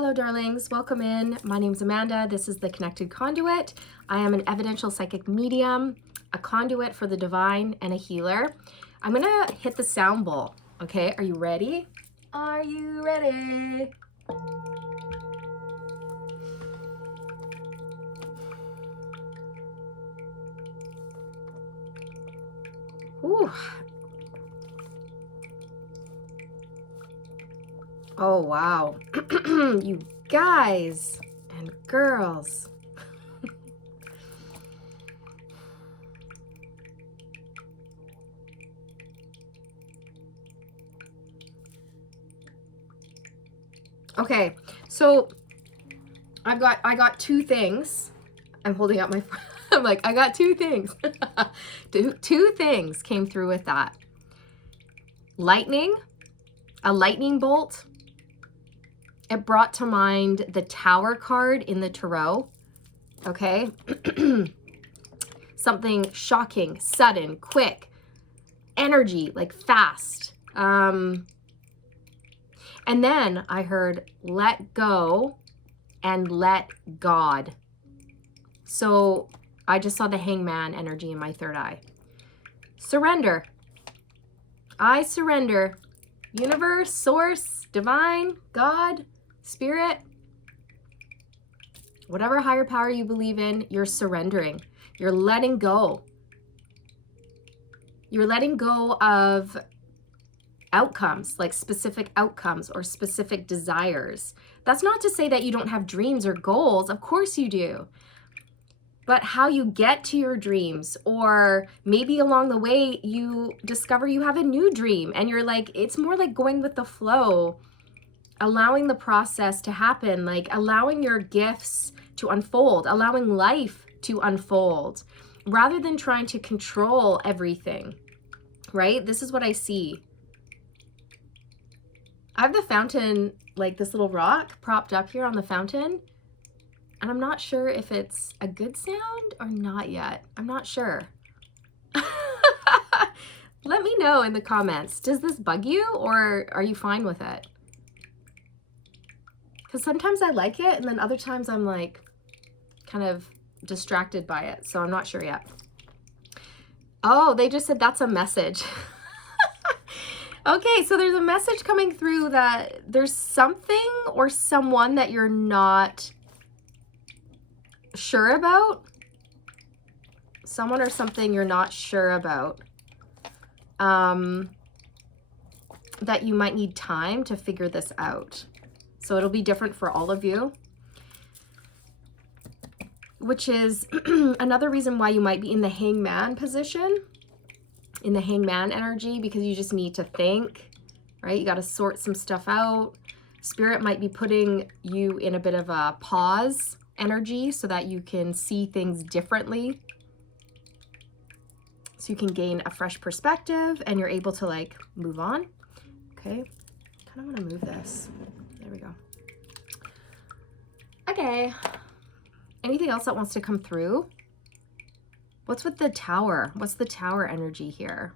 Hello, darlings. Welcome in. My name's Amanda. This is The Connected Conduit. I am an evidential psychic medium, a conduit for the divine, and a healer. I'm going to hit the sound bowl. Okay, are you ready? Are you ready? Ooh. Oh, wow. You guys and girls. Okay, so I got two things. I'm holding up my I'm like, I got two things. Two things came through with that. Lightning, a lightning bolt. It brought to mind the Tower card in the Tarot. Okay. Something shocking, sudden, quick, energy, like fast. And then I heard let go and let God. So I just saw the hangman energy in my third eye. Surrender. I surrender. Universe, source, divine, God, spirit, whatever higher power you believe in, you're surrendering. You're letting go. You're letting go of outcomes, like specific outcomes or specific desires. That's not to say that you don't have dreams or goals. Of course you do. But how you get to your dreams, or maybe along the way you discover you have a new dream and you're like, it's more like going with the flow, allowing the process to happen, like allowing your gifts to unfold, allowing life to unfold, rather than trying to control everything, right? This is what I see. I have the fountain, like this little rock propped up here on the fountain. And I'm not sure if it's a good sound or not yet. I'm not sure. Let me know in the comments. Does this bug you or are you fine with it? Because sometimes I like it and then other times I'm like kind of distracted by it. So I'm not sure yet. Oh, they just said that's a message. Okay, so there's a message coming through that there's something or someone that you're not sure about. Someone or something you're not sure about. That you might need time to figure this out. So it'll be different for all of you. Which is another reason why you might be in the hangman position. In the hangman energy, because you just need to think, right? You got to sort some stuff out. Spirit might be putting you in a bit of a pause energy so that you can see things differently. So you can gain a fresh perspective and you're able to like move on. Okay, kind of want to move this. There we go. Okay. Anything else that wants to come through? What's with the Tower? What's the Tower energy here?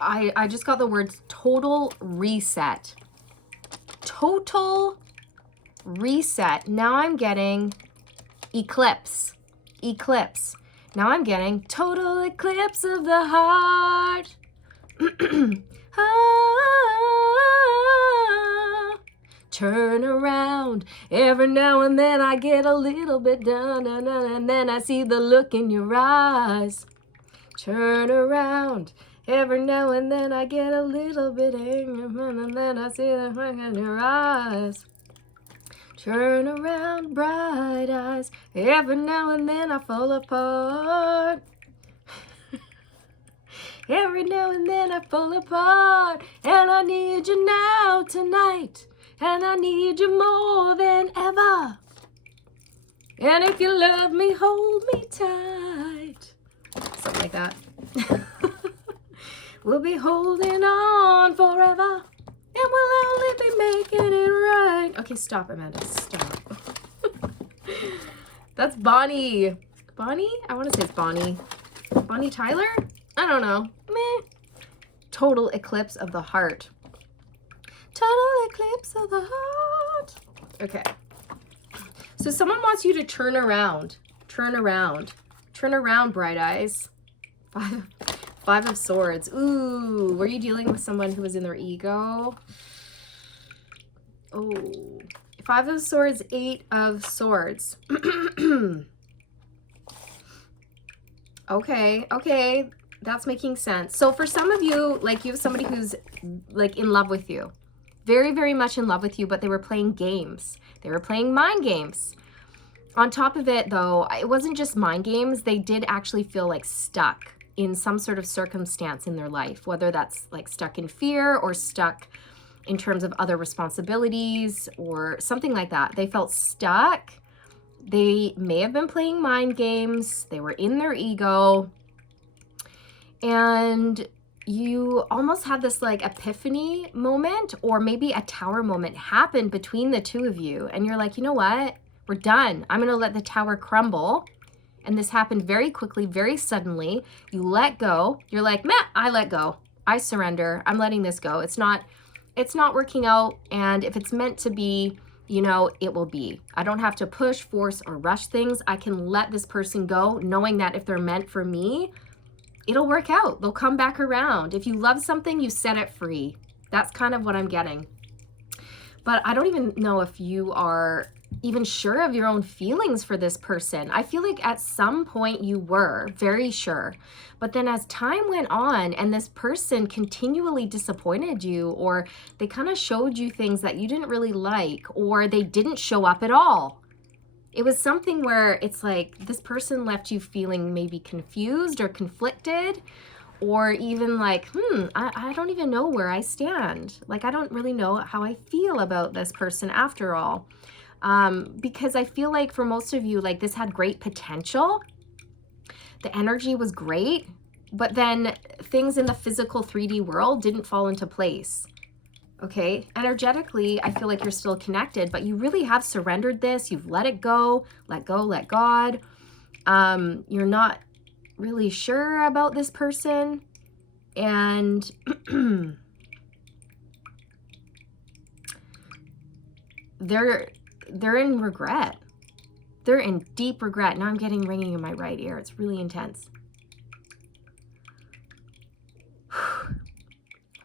I just got the words total reset. Total reset. Now I'm getting eclipse. Eclipse. Now I'm getting total eclipse of the heart. Turn around. Every now and then I get a little bit done, and then I see the look in your eyes. Turn around. Every now and then I get a little bit angry, and then I see the look in your eyes. Turn around, bright eyes. Every now and then I fall apart. Every now and then I fall apart, and I need you now tonight. And I need you more than ever. And if you love me, hold me tight. Something like that. We'll be holding on forever. And we'll only be making it right. Okay, stop, Amanda. Stop. That's Bonnie. Bonnie? I want to say it's Bonnie. Bonnie Tyler? I don't know. Meh. Total eclipse of the heart. Total eclipse of the heart. Okay. So someone wants you to turn around. Turn around. Turn around, bright eyes. Five of Swords. Ooh, were you dealing with someone who was in their ego? Oh, 5 of Swords, 8 of Swords. Okay, that's making sense. So for some of you, like you have somebody who's like in love with you, very, very much in love with you, but they were playing games. They were playing mind games. On top of it though, it wasn't just mind games. They did actually feel like stuck in some sort of circumstance in their life, whether that's like stuck in fear or stuck in terms of other responsibilities or something like that. They felt stuck. They may have been playing mind games. They were in their ego. And you almost had this like epiphany moment, or maybe a tower moment happened between the two of you. And you're like, you know what? We're done. I'm going to let the tower crumble. And this happened very quickly, very suddenly. You let go. You're like, meh, I let go. I surrender. I'm letting this go. It's not working out. And if it's meant to be, you know, it will be. I don't have to push, force, or rush things. I can let this person go, knowing that if they're meant for me, it'll work out. They'll come back around. If you love something, you set it free. That's kind of what I'm getting. But I don't even know if you are even sure of your own feelings for this person. I feel like at some point you were very sure. But then as time went on and this person continually disappointed you, or they kind of showed you things that you didn't really like, or they didn't show up at all. It was something where it's like this person left you feeling maybe confused or conflicted, or even like, I don't even know where I stand. Like, I don't really know how I feel about this person after all. Because I feel like for most of you, like this had great potential. The energy was great, but then things in the physical 3D world didn't fall into place. Okay, energetically, I feel like you're still connected, but you really have surrendered this. You've let it go, let God. You're not really sure about this person, and they're in regret. They're in deep regret. Now I'm getting ringing in my right ear. It's really intense.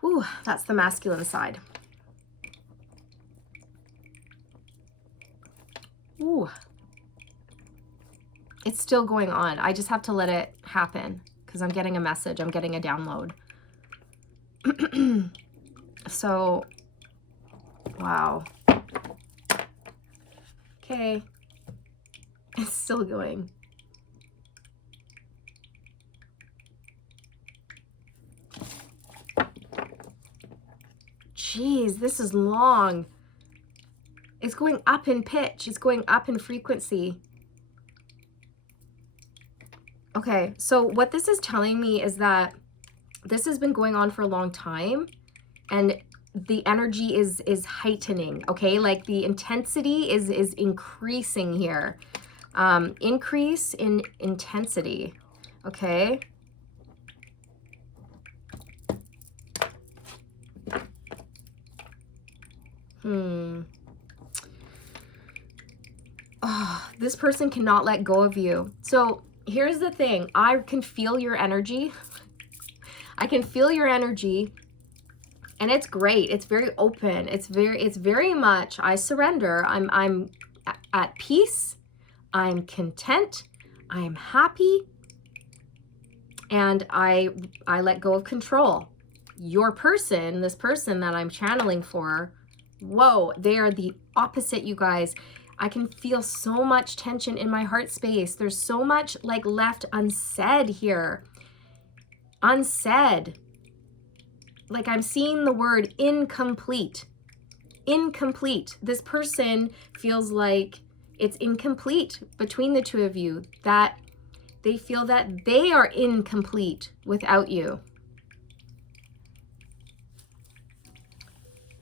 Ooh, that's the masculine side. Ooh. It's still going on. I just have to let it happen because I'm getting a message. I'm getting a download. So, wow. Okay. It's still going. Jeez, this is long. It's going up in pitch. It's going up in frequency. Okay, so what this is telling me is that this has been going on for a long time, and the energy is heightening, okay? Like the intensity is increasing here. Increase in intensity, okay? Oh, this person cannot let go of you. So here's the thing. I can feel your energy. I can feel your energy. And it's great. It's very open. It's very much, I surrender. I'm at peace. I'm content. I'm happy. And I let go of control. Your person, this person that I'm channeling for, whoa, they are the opposite, you guys. I can feel so much tension in my heart space. There's so much like left unsaid here. Unsaid. Like I'm seeing the word incomplete. Incomplete. This person feels like it's incomplete between the two of you, that they feel that they are incomplete without you.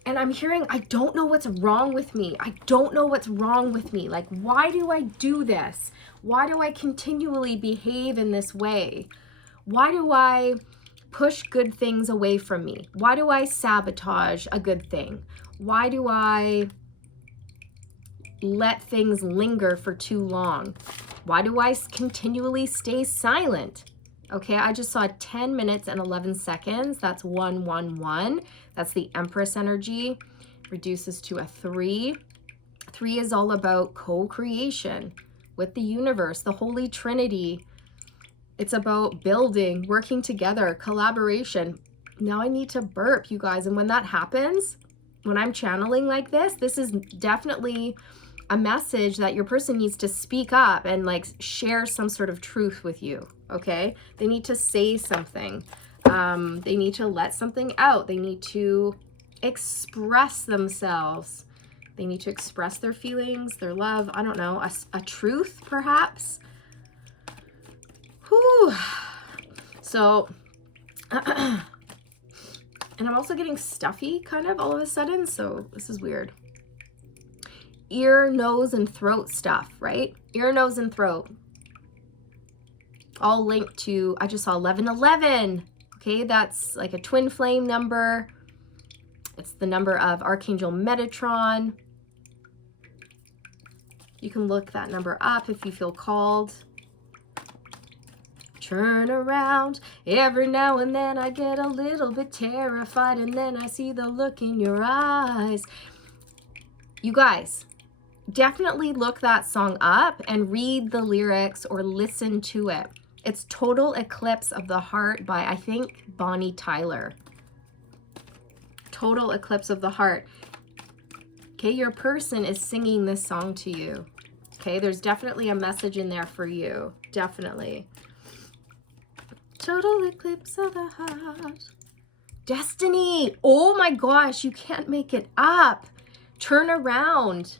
And I'm hearing, I don't know what's wrong with me. I don't know what's wrong with me. Like, why do I do this? Why do I continually behave in this way? Why do I push good things away from me? Why do I sabotage a good thing? Why do I let things linger for too long? Why do I continually stay silent? Okay, I just saw 10 minutes and 11 seconds. That's 111. That's the Empress energy. Reduces to a 3. 3 is all about co-creation with the universe, the Holy Trinity. It's about building, working together, collaboration. Now I need to burp, you guys. And when that happens, when I'm channeling like this is definitely a message that your person needs to speak up and like share some sort of truth with you, okay? They need to say something. They need to let something out. They need to express themselves. They need to express their feelings, their love, I don't know, a truth perhaps. Whew. So, and I'm also getting stuffy kind of all of a sudden, so this is weird. Ear, nose, and throat stuff, right? Ear, nose, and throat. All linked to, I just saw 1111. Okay, that's like a twin flame number. It's the number of Archangel Metatron. You can look that number up if you feel called. Turn around. Every now and then I get a little bit terrified, and then I see the look in your eyes. You guys, definitely look that song up and read the lyrics or listen to it. It's Total Eclipse of the Heart by, I think, Bonnie Tyler. Total Eclipse of the Heart. Okay, your person is singing this song to you. Okay, there's definitely a message in there for you. Definitely. Total Eclipse of the Heart. Destiny. Oh my gosh, you can't make it up. Turn around.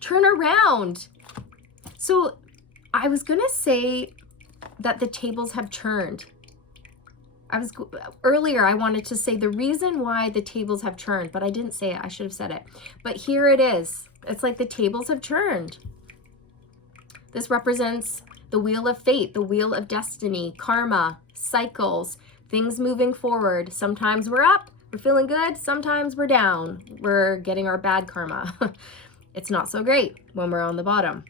Turn around. So I was going to say that the tables have turned. Earlier I wanted to say the reason why the tables have turned, but I didn't say it. I should have said it. But here it is. It's like the tables have turned. This represents the wheel of fate, the wheel of destiny, karma, cycles, things moving forward. Sometimes we're up, we're feeling good. Sometimes we're down, we're getting our bad karma. It's not so great when we're on the bottom.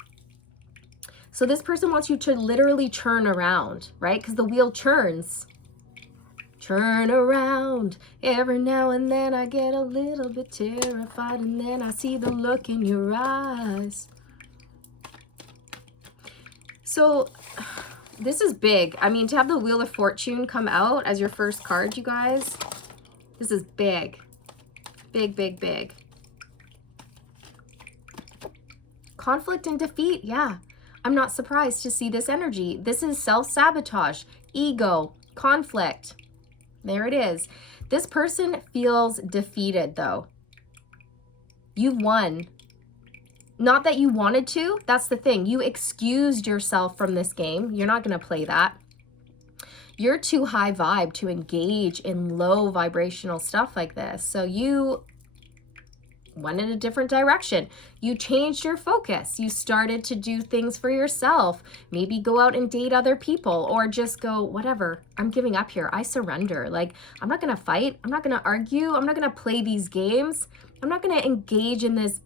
So this person wants you to literally turn around, right? Because the wheel churns. Turn around. Every now and then I get a little bit terrified, and then I see the look in your eyes. So this is big. I mean, to have the Wheel of Fortune come out as your first card, you guys, this is big. Big, big, big. Conflict and defeat, yeah. I'm not surprised to see this energy. This is self-sabotage, ego, conflict. There it is. This person feels defeated, though. You've won. Not that you wanted to. That's the thing. You excused yourself from this game. You're not going to play that. You're too high vibe to engage in low vibrational stuff like this. So you went in a different direction. You changed your focus. You started to do things for yourself. Maybe go out and date other people, or just go, whatever, I'm giving up here. I surrender. Like, I'm not going to fight. I'm not going to argue. I'm not going to play these games. I'm not going to engage in this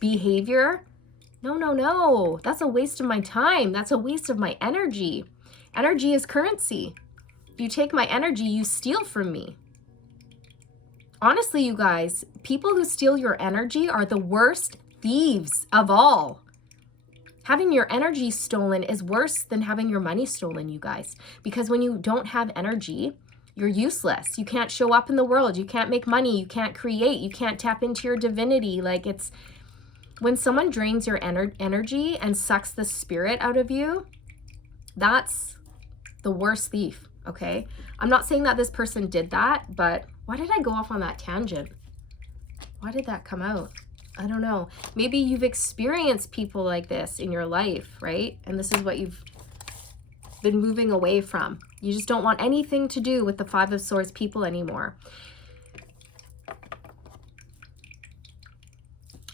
behavior. No, no, no. That's a waste of my time. That's a waste of my energy. Energy is currency. If you take my energy, you steal from me. Honestly, you guys, people who steal your energy are the worst thieves of all. Having your energy stolen is worse than having your money stolen, you guys. Because when you don't have energy, you're useless. You can't show up in the world. You can't make money. You can't create. You can't tap into your divinity. Like, it's when someone drains your energy and sucks the spirit out of you, that's the worst thief, okay? I'm not saying that this person did that, but why did I go off on that tangent? Why did that come out? I don't know. Maybe you've experienced people like this in your life, right? And this is what you've been moving away from. You just don't want anything to do with the Five of Swords people anymore.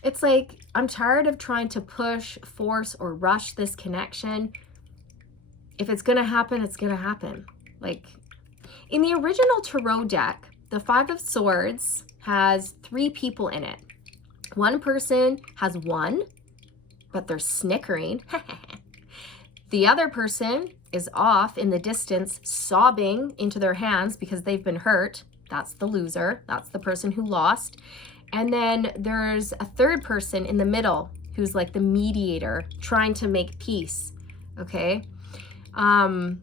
It's like, I'm tired of trying to push, force, or rush this connection. If it's going to happen, it's going to happen. Like, In the original tarot deck, the Five of Swords has 3 people in it. One person has 1, but they're snickering. The other person is off in the distance, sobbing into their hands because they've been hurt. That's the loser. That's the person who lost. And then there's a third person in the middle who's like the mediator, trying to make peace. Okay? And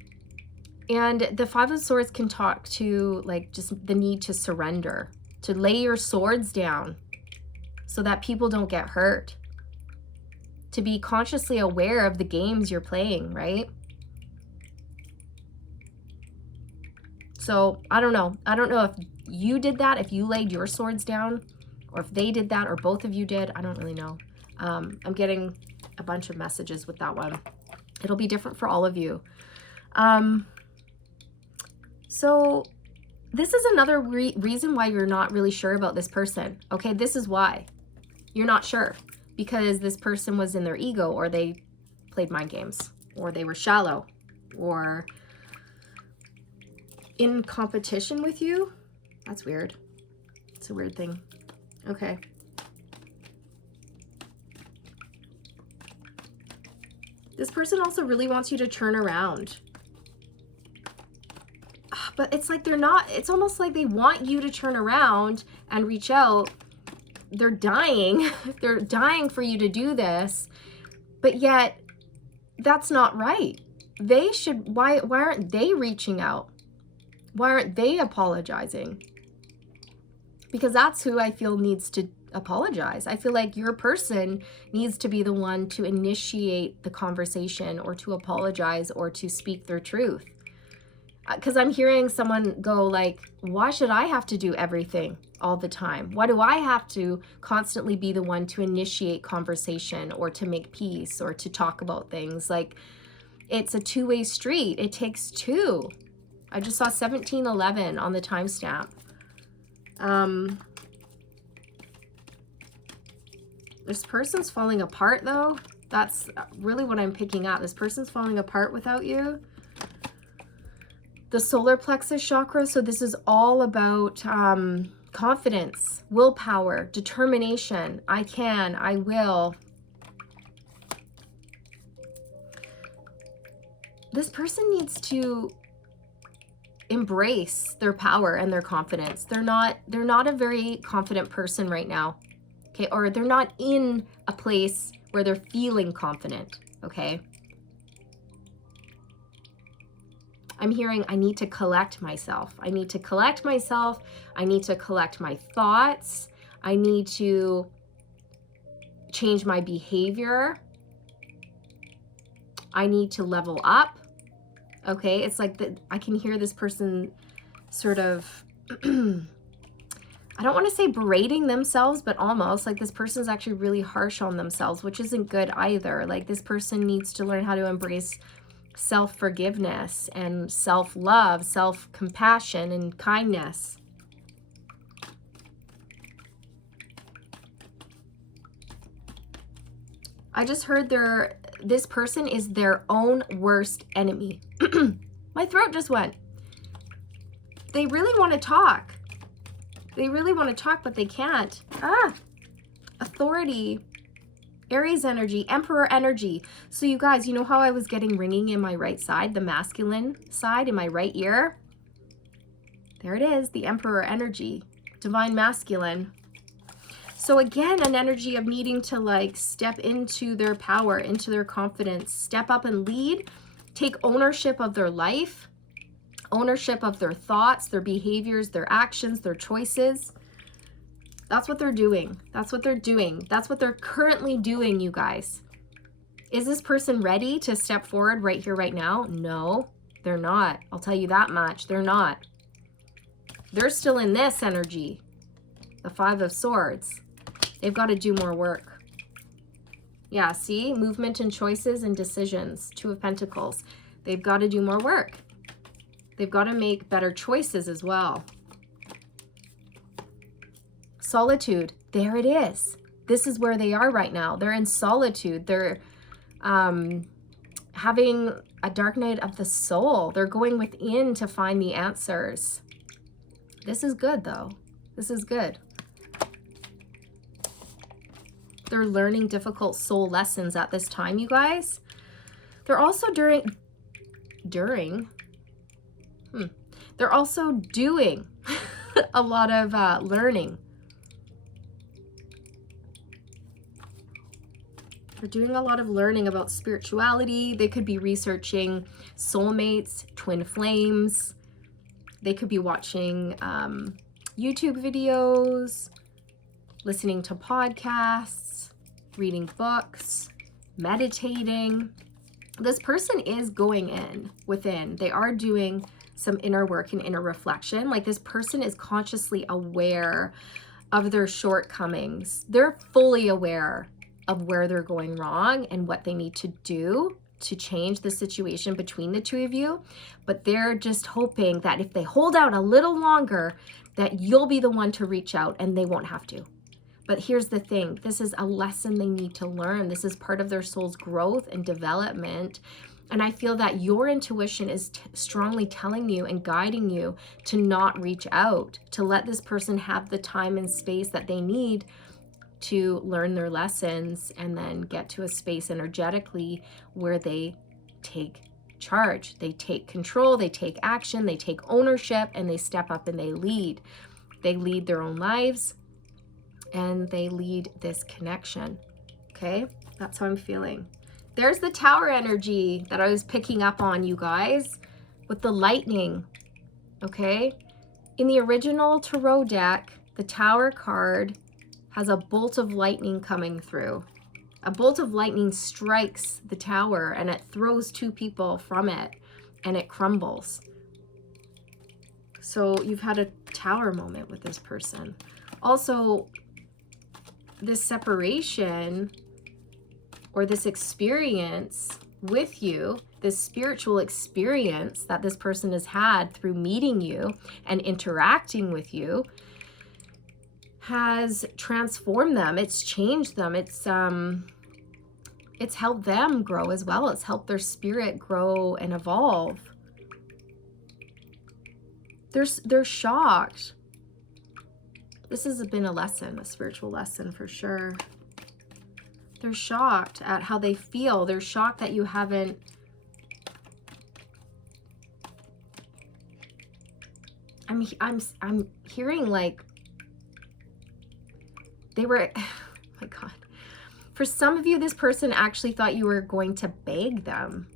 the Five of Swords can talk to like just the need to surrender, to lay your swords down so that people don't get hurt, to be consciously aware of the games you're playing, right? So I don't know. I don't know if you did that, if you laid your swords down, or if they did that, or both of you did. I don't really know. I'm getting a bunch of messages with that one. It'll be different for all of you. So this is another reason why you're not really sure about this person. Okay, this is why you're not sure. Because this person was in their ego, or they played mind games, or they were shallow, or in competition with you. That's weird. It's a weird thing. Okay. This person also really wants you to turn around. But it's like they're not, it's almost like they want you to turn around and reach out. They're dying. They're dying for you to do this. But yet, that's not right. They should, why aren't they reaching out? Why aren't they apologizing? Because that's who I feel needs to apologize. I feel like your person needs to be the one to initiate the conversation, or to apologize, or to speak their truth. Because I'm hearing someone go like, why should I have to do everything all the time? Why do I have to constantly be the one to initiate conversation, or to make peace, or to talk about things? Like, it's a two-way street. It takes 2. I just saw 1711 on the timestamp. This person's falling apart though. That's really what I'm picking up. This person's falling apart without you. The solar plexus chakra. So this is all about confidence, willpower, determination. I can, I will. This person needs to embrace their power and their confidence. They're not a very confident person right now. Okay, or they're not in a place where they're feeling confident, okay? I'm hearing I need to collect myself. I need to collect myself. I need to collect my thoughts. I need to change my behavior. I need to level up. Okay, it's like that. I can hear this person sort of, I don't want to say berating themselves, but almost like this person's actually really harsh on themselves, which isn't good either. Like this person needs to learn how to embrace self-forgiveness and self-love, self-compassion and kindness. I just heard this person is their own worst enemy. My throat just went. They really want to talk. They really want to talk, but they can't. Authority, Aries energy, Emperor energy. So you guys, you know how I was getting ringing in my right side, the masculine side in my right ear? There it is, the Emperor energy, divine masculine. So again, an energy of needing to like step into their power, into their confidence, step up and lead, take ownership of their life, ownership of their thoughts, their behaviors, their actions, their choices. That's what they're doing. That's what they're doing. That's what they're currently doing, you guys. Is this person ready to step forward right here, right now? No, they're not. I'll tell you that much. They're not. They're still in this energy, the Five of Swords. They've got to do more work. Yeah, see? Movement and choices and decisions. Two of Pentacles. They've got to do more work. They've got to make better choices as well. Solitude. There it is. This is where they are right now. They're in solitude. They're having a dark night of the soul. They're going within to find the answers. This is good though. This is good. They're learning difficult soul lessons at this time, you guys. They're also they're also doing a lot of learning. They're doing a lot of learning about spirituality. They could be researching soulmates, twin flames. They could be watching YouTube videos, listening to podcasts, reading books, meditating. This person is going within. They are doing some inner work and inner reflection. Like, this person is consciously aware of their shortcomings. They're fully aware of where they're going wrong and what they need to do to change the situation between the two of you. But they're just hoping that if they hold out a little longer, that you'll be the one to reach out and they won't have to. But here's the thing, this is a lesson they need to learn. This is part of their soul's growth and development. And I feel that your intuition is strongly telling you and guiding you to not reach out, to let this person have the time and space that they need to learn their lessons and then get to a space energetically where they take charge, they take control, they take action, they take ownership, and they step up and they lead. They lead their own lives and they lead this connection. Okay, that's how I'm feeling. There's the Tower energy that I was picking up on, you guys, with the lightning. Okay, in the original tarot deck, the Tower card has a bolt of lightning coming through. A bolt of lightning strikes the tower and it throws two people from it and it crumbles. So you've had a tower moment with this person. Also, this separation or this experience with you, this spiritual experience that this person has had through meeting you and interacting with you, has transformed them. It's changed them. It's helped them grow as well. It's helped their spirit grow and evolve. They're shocked. This has been a lesson, a spiritual lesson for sure. They're shocked at how they feel. They're shocked that you haven't I'm hearing like they were, oh my God. For some of you, this person actually thought you were going to beg them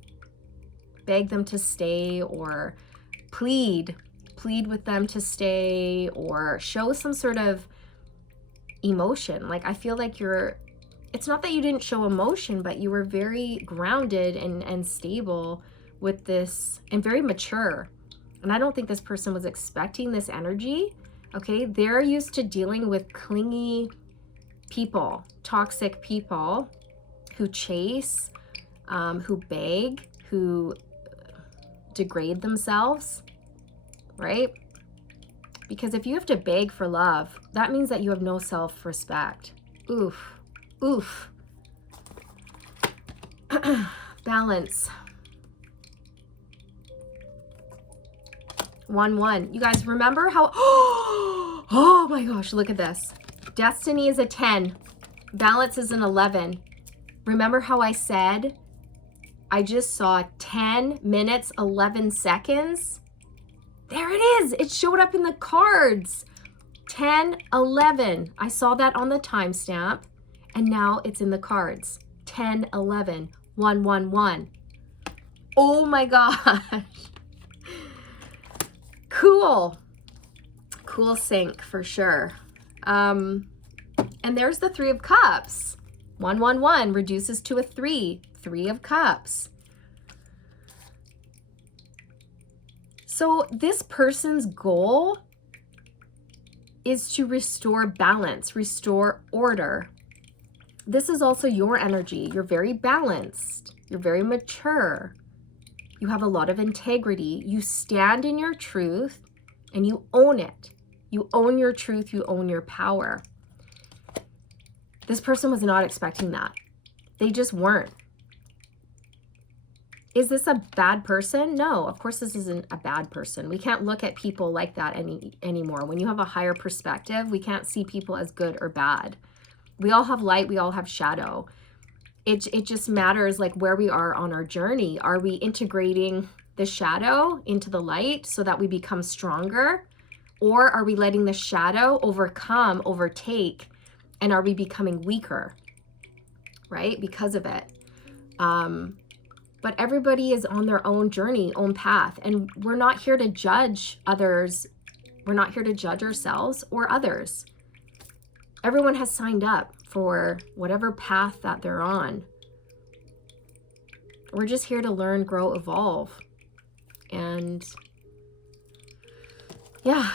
to stay or plead with them to stay or show some sort of emotion. Like, I feel like it's not that you didn't show emotion, but you were very grounded and stable with this and very mature. And I don't think this person was expecting this energy. Okay, they're used to dealing with clingy people, toxic people who chase, who beg, who degrade themselves, right? Because if you have to beg for love, that means that you have no self-respect. Oof, oof. Balance. 1-1. You guys remember how, oh my gosh, look at this. Destiny is a 10. Balance is an 11. Remember how I said I just saw 10 minutes, 11 seconds? There it is. It showed up in the cards. 10, 11. I saw that on the timestamp, and now it's in the cards. 10, 11, 1, 1, 1. Oh my gosh. Cool. Cool sync for sure. And there's the 3 of Cups. 1, 1, 1 reduces to a 3. 3 of Cups. So this person's goal is to restore balance, restore order. This is also your energy. You're very balanced. You're very mature. You have a lot of integrity. You stand in your truth and you own it. You own your truth. You own your power. This person was not expecting that. They just weren't. Is this a bad person? No, of course this isn't a bad person. We can't look at people like that anymore. When you have a higher perspective, we can't see people as good or bad. We all have light, we all have shadow. It just matters like where we are on our journey. Are we integrating the shadow into the light so that we become stronger? Or are we letting the shadow overtake, and are we becoming weaker, right? Because of it. But everybody is on their own journey, own path. And we're not here to judge others. We're not here to judge ourselves or others. Everyone has signed up for whatever path that they're on. We're just here to learn, grow, evolve. And yeah.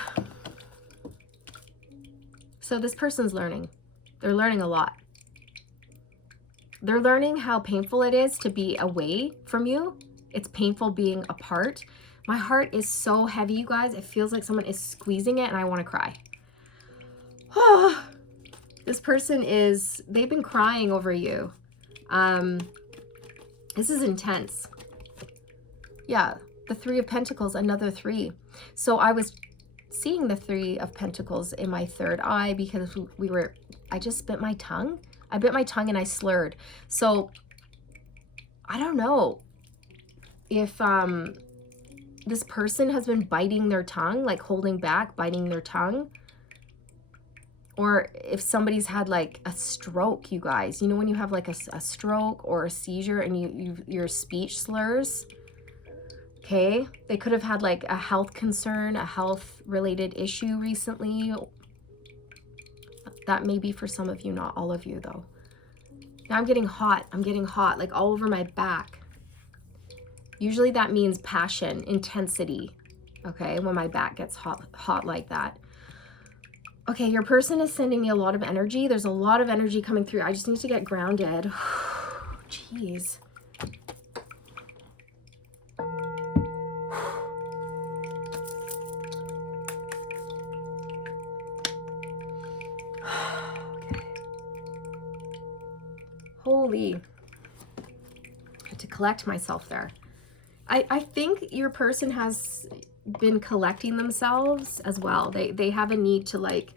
So this person's learning. They're learning a lot. They're learning how painful it is to be away from you. It's painful being apart. My heart is so heavy, you guys. It feels like someone is squeezing it and I want to cry. This person they've been crying over you. This is intense. Yeah, the Three of Pentacles, another 3. So I was seeing the 3 of Pentacles in my third eye because I just bit my tongue. I bit my tongue and I slurred. So I don't know if this person has been biting their tongue, like holding back, biting their tongue. Or if somebody's had like a stroke, you guys. You know when you have like a stroke or a seizure and your speech slurs? Okay, they could have had like a health concern, a health related issue recently. That may be for some of you, not all of you though. Now I'm getting hot, like all over my back. Usually that means passion, intensity, okay, when my back gets hot like that. Okay, your person is sending me a lot of energy. There's a lot of energy coming through. I just need to get grounded. Jeez. Holy, I had to collect myself there. I think your person has been collecting themselves as well. They have a need to, like,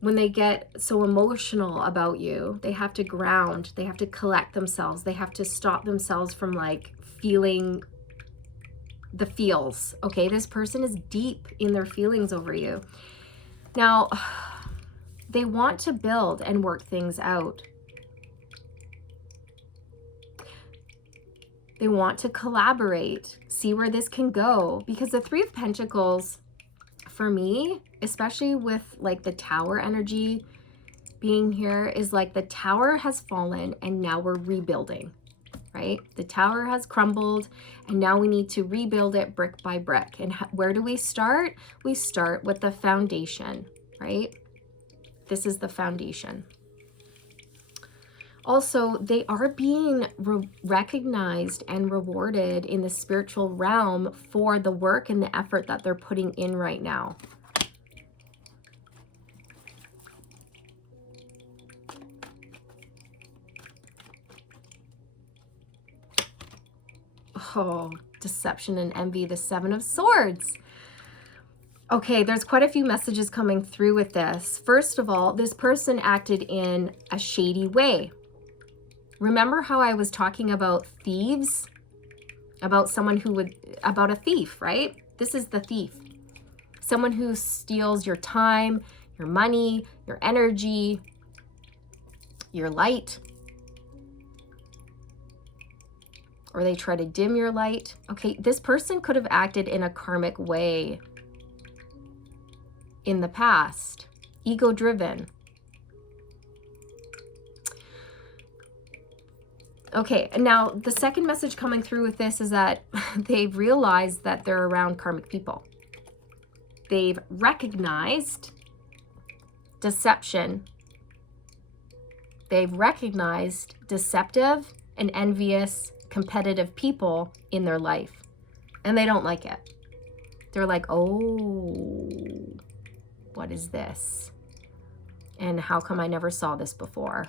when they get so emotional about you, they have to ground, they have to collect themselves, they have to stop themselves from like feeling the feels. Okay, this person is deep in their feelings over you. Now, they want to build and work things out. They want to collaborate, see where this can go, because the Three of Pentacles, for me, especially with like the Tower energy being here, is like the Tower has fallen and now we're rebuilding, right? The Tower has crumbled and now we need to rebuild it brick by brick. And where do we start? We start with the foundation, right? This is the foundation. Also, they are being recognized and rewarded in the spiritual realm for the work and the effort that they're putting in right now. Oh, deception and envy, the Seven of Swords. Okay, there's quite a few messages coming through with this. First of all, this person acted in a shady way. Remember how I was talking about thieves? About a thief, right? This is the thief. Someone who steals your time, your money, your energy, your light. Or they try to dim your light. Okay, this person could have acted in a karmic way in the past. Ego-driven. Okay, and now the second message coming through with this is that they've realized that they're around karmic people. They've recognized deception. They've recognized deceptive and envious, competitive people in their life. And they don't like it. They're like, oh, what is this? And how come I never saw this before?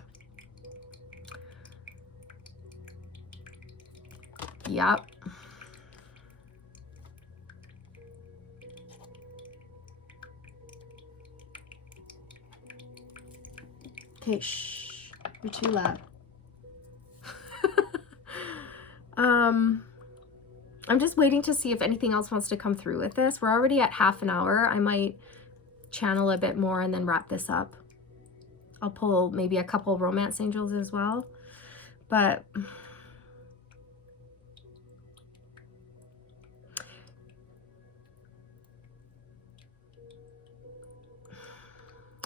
Yep. Okay, shh. You're too loud. I'm just waiting to see if anything else wants to come through with this. We're already at half an hour. I might channel a bit more and then wrap this up. I'll pull maybe a couple romance angels as well. But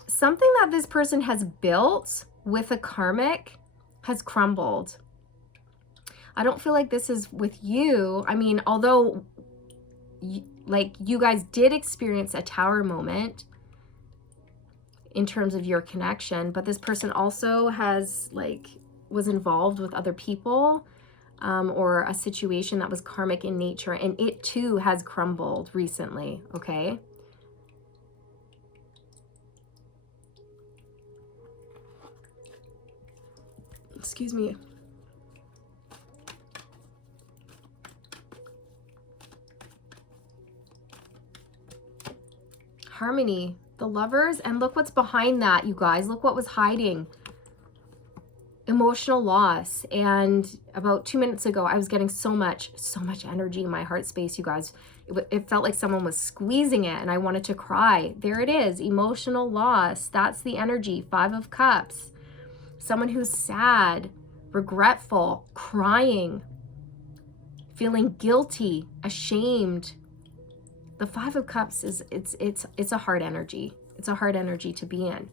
something that this person has built with a karmic has crumbled. I don't feel like this is with you. I mean, although like you guys did experience a tower moment in terms of your connection, but this person also has like was involved with other people or a situation that was karmic in nature, and it too has crumbled recently. Okay. Excuse me. Harmony, the Lovers, and look what's behind that, you guys. Look what was hiding. Emotional loss. And about 2 minutes ago, I was getting so much energy in my heart space, you guys. It felt like someone was squeezing it and I wanted to cry. There it is, emotional loss. That's the energy. 5 of Cups. Someone who's sad, regretful, crying, feeling guilty, ashamed. The 5 of Cups is it's a hard energy. It's a hard energy to be in.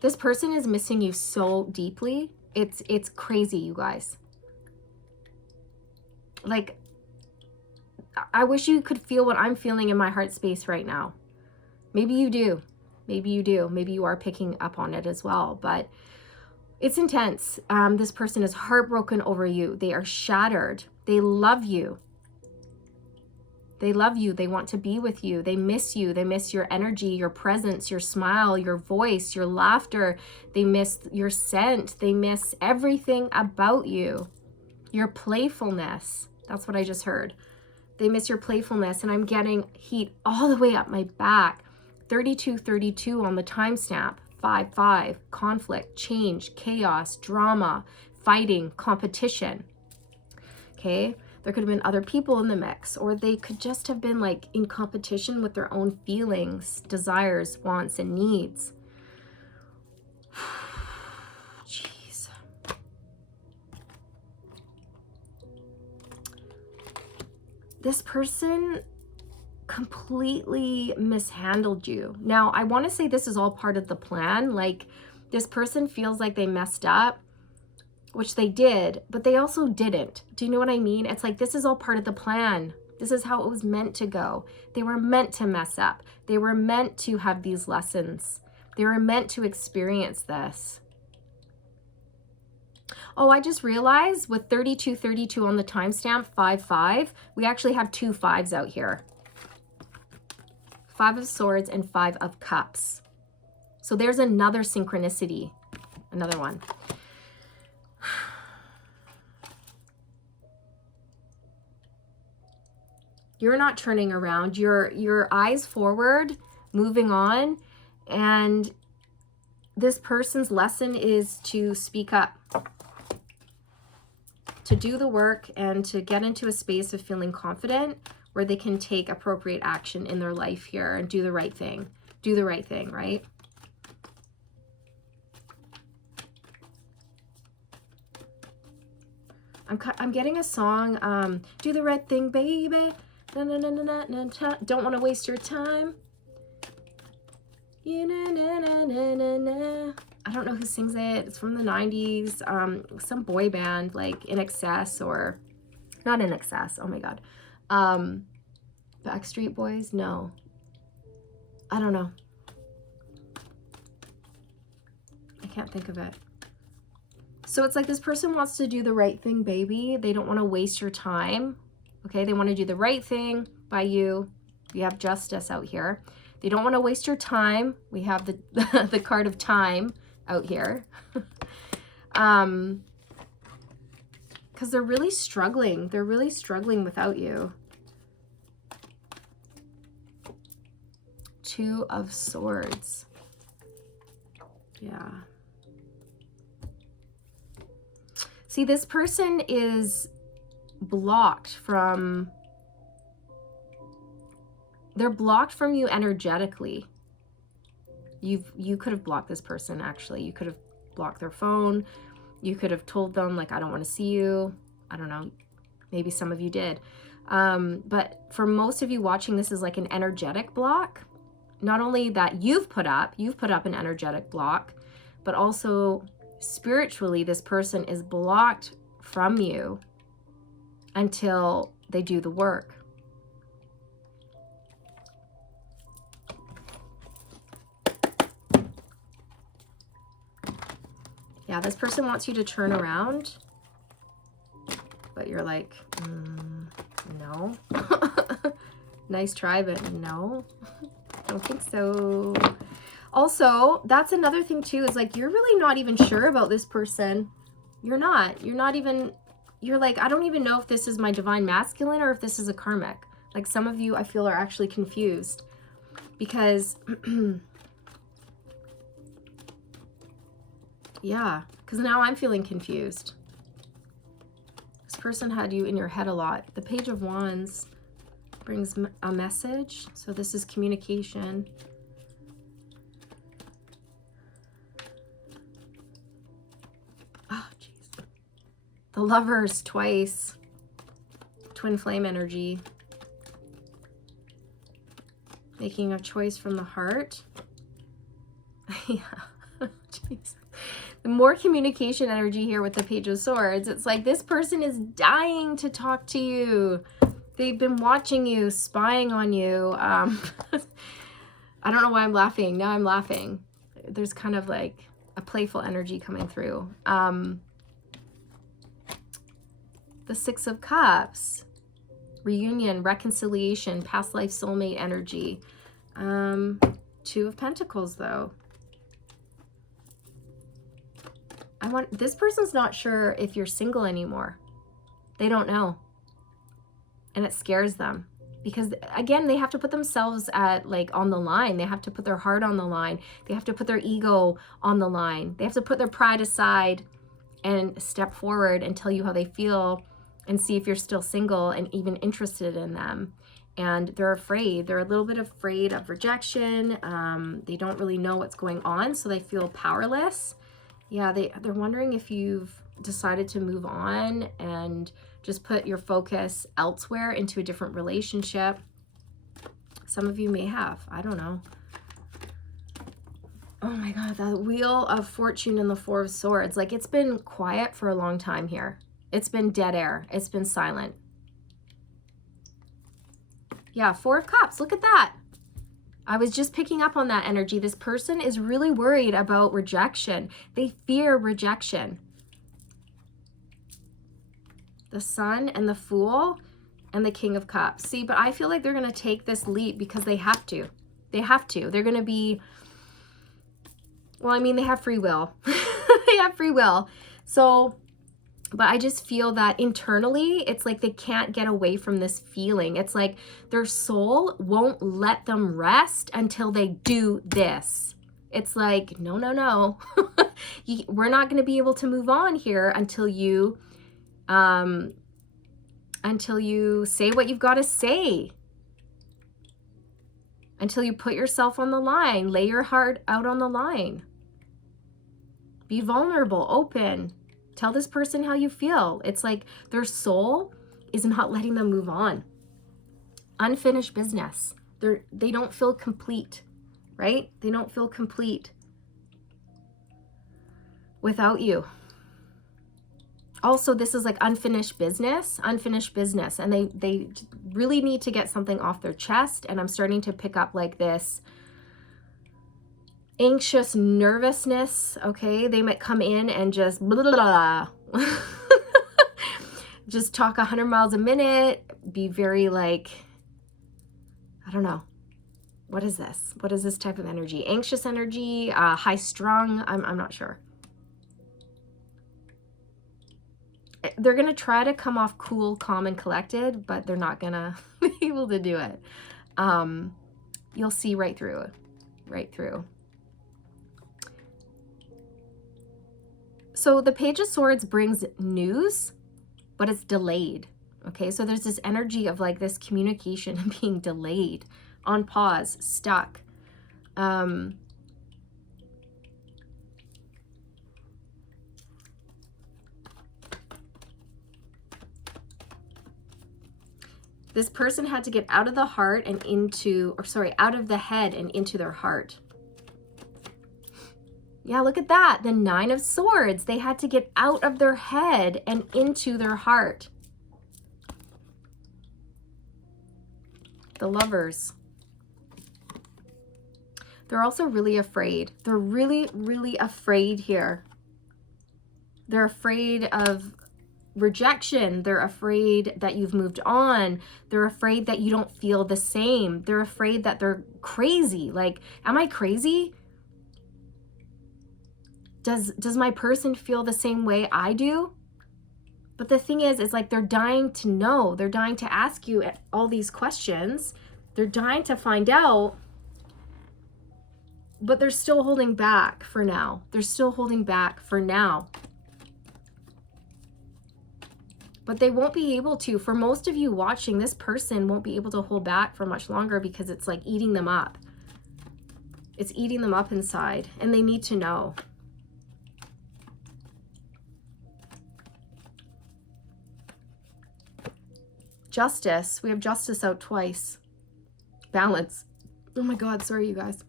This person is missing you so deeply. It's crazy, you guys. Like, I wish you could feel what I'm feeling in my heart space right now. Maybe you do. Maybe you do. Maybe you are picking up on it as well, but it's intense. This person is heartbroken over you. They are shattered. They love you. They love you. They want to be with you. They miss you. They miss your energy, your presence, your smile, your voice, your laughter. They miss your scent. They miss everything about you. Your playfulness. That's what I just heard. They miss your playfulness, and I'm getting heat all the way up my back. 3232 on the timestamp. 5-5, conflict, change, chaos, drama, fighting, competition. Okay, there could have been other people in the mix, or they could just have been like in competition with their own feelings, desires, wants, and needs. Jeez. This person completely mishandled you. Now, I want to say this is all part of the plan. Like, this person feels like they messed up, which they did, but they also didn't. Do you know what I mean? It's like, this is all part of the plan. This is how it was meant to go. They were meant to mess up. They were meant to have these lessons. They were meant to experience this. Oh, I just realized with 3232 on the timestamp, 5-5, we actually have 2 5s out here. 5 of Swords and 5 of Cups. So there's another synchronicity. Another one. You're not turning around. Your eyes forward, moving on. And this person's lesson is to speak up, to do the work, and to get into a space of feeling confident where they can take appropriate action in their life here and do the right thing. Do the right thing, right? I'm getting a song, do the right thing, baby. Na, na, na, na, na, na, na. Don't want to waste your time. Yeah, na, na, na, na, na, na. I don't know who sings it. It's from the 90s. Some boy band, like INXS, or not INXS. Oh my God. Backstreet Boys? No. I don't know. I can't think of it. So it's like this person wants to do the right thing, baby. They don't want to waste your time. Okay, they want to do the right thing by you. We have justice out here. They don't want to waste your time. We have the the card of time out here. Because they're really struggling. They're really struggling without you. Two of Swords. Yeah. See, this person is blocked from... They're blocked from you energetically. You could have blocked this person, actually. You could have blocked their phone. You could have told them, like, I don't want to see you. I don't know. Maybe some of you did. But for most of you watching, this is like an energetic block. Not only that you've put up an energetic block, but also spiritually, this person is blocked from you until they do the work. Yeah, this person wants you to turn around, but you're like, no. Nice try, but no, don't think so. Also, that's another thing too, is like, you're really not even sure about this person. You're not even, you're like, I don't even know if this is my divine masculine or if this is a karmic. Like, some of you, I feel, are actually confused because yeah, because now I'm feeling confused. This person had you in your head a lot. The Page of Wands brings a message. So this is communication. Oh, jeez. The Lovers twice. Twin flame energy. Making a choice from the heart. Yeah. Jeez. The more communication energy here with the Page of Swords. It's like this person is dying to talk to you. They've been watching you, spying on you. I don't know why I'm laughing. Now I'm laughing. There's kind of like a playful energy coming through. The Six of Cups. Reunion, reconciliation, past life soulmate energy. Two of Pentacles, though. This person's not sure if you're single anymore. They don't know. And it scares them. Because, again, they have to put themselves on the line. They have to put their heart on the line. They have to put their ego on the line. They have to put their pride aside and step forward and tell you how they feel and see if you're still single and even interested in them. And they're afraid. They're a little bit afraid of rejection. They don't really know what's going on, so they feel powerless. Yeah, they're wondering if you've decided to move on and just put your focus elsewhere into a different relationship. Some of you may have. I don't know. Oh my God, the Wheel of Fortune and the Four of Swords. Like, it's been quiet for a long time here. It's been dead air. It's been silent. Yeah, Four of Cups. Look at that. I was just picking up on that energy. This person is really worried about rejection. They fear rejection. The Sun and the Fool and the King of Cups. See, but I feel like they're going to take this leap because they have to. They have to. They're going to be, well, I mean, they have free will. They have free will. So, but I just feel that internally, it's like they can't get away from this feeling. It's like their soul won't let them rest until they do this. It's like, no, no, no. We're not going to be able to move on here until you say what you've got to say. Until you put yourself on the line. Lay your heart out on the line. Be vulnerable, open. Tell this person how you feel. It's like their soul is not letting them move on. Unfinished business. They don't feel complete, right? They don't feel complete without you. Also, this is like unfinished business. And they really need to get something off their chest. And I'm starting to pick up like this anxious nervousness, okay? They might come in and just blah, blah, blah. Just talk 100 miles a minute, be very like, I don't know. What is this? What is this type of energy? Anxious energy, high strung, I'm not sure. they're going to try to come off cool, calm, and collected, but they're not going to be able to do it. You'll see right through it, right through. So the Page of Swords brings news, but it's delayed. Okay, so there's this energy of like this communication being delayed, on pause, stuck. This person had to get out of the heart and into, or sorry, out of the head and into their heart. Yeah, look at that. The Nine of Swords. They had to get out of their head and into their heart. The Lovers. They're also really afraid. They're really, really afraid here. They're afraid of rejection. They're afraid that you've moved on. They're afraid that you don't feel the same. They're afraid that they're crazy. Like, am I crazy? Does my person feel the same way I do? But the thing is, it's like they're dying to know. They're dying to ask you all these questions. They're dying to find out, but they're still holding back for now. They're still holding back for now. But they won't be able to. For most of you watching, this person won't be able to hold back for much longer because it's like eating them up. It's eating them up inside, and they need to know. Justice. We have Justice out twice. Balance. Oh my God, sorry you guys.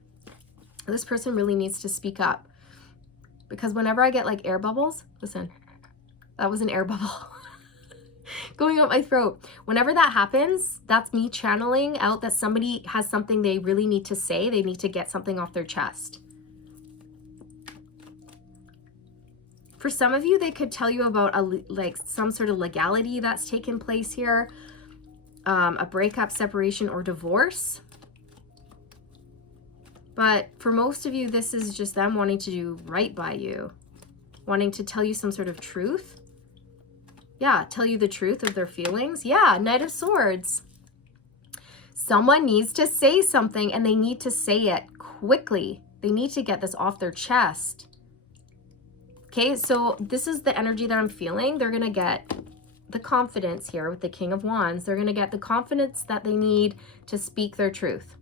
This person really needs to speak up, because whenever I get like air bubbles, listen, that was an air bubble going up my throat. Whenever that happens, that's me channeling out that somebody has something they really need to say. They need to get something off their chest. For some of you, they could tell you about like some sort of legality that's taken place here, a breakup, separation, or divorce. But for most of you, this is just them wanting to do right by you, wanting to tell you some sort of truth. Yeah, tell you the truth of their feelings. Yeah, Knight of Swords. Someone needs to say something, and they need to say it quickly. They need to get this off their chest. Okay, so this is the energy that I'm feeling. They're going to get the confidence here with the King of Wands. They're going to get the confidence that they need to speak their truth.